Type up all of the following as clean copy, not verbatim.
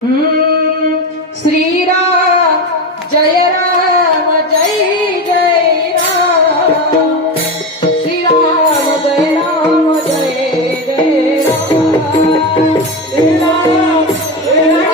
श्रीराम जय राम जय जय राम। श्रीराम जय राम जय जय राम। श्रीराम जय राम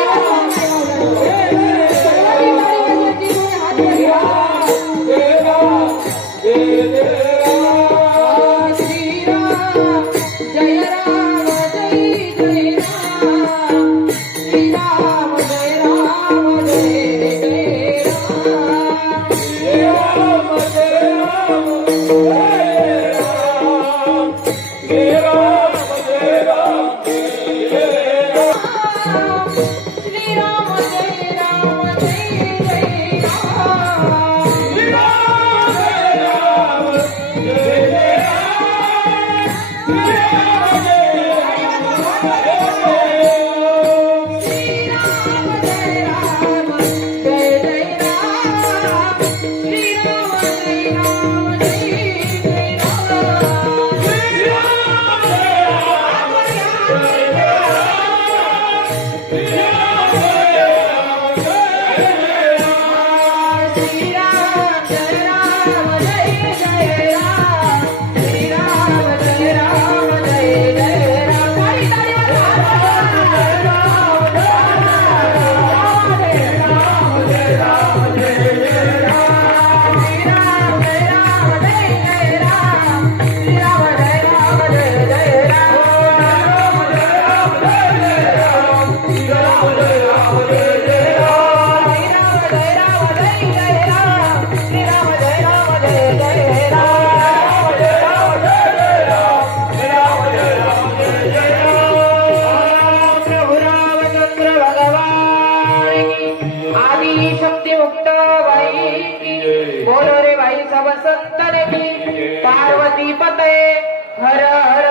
बोलो रे भाई सब संतन की पार्वती पते हर हर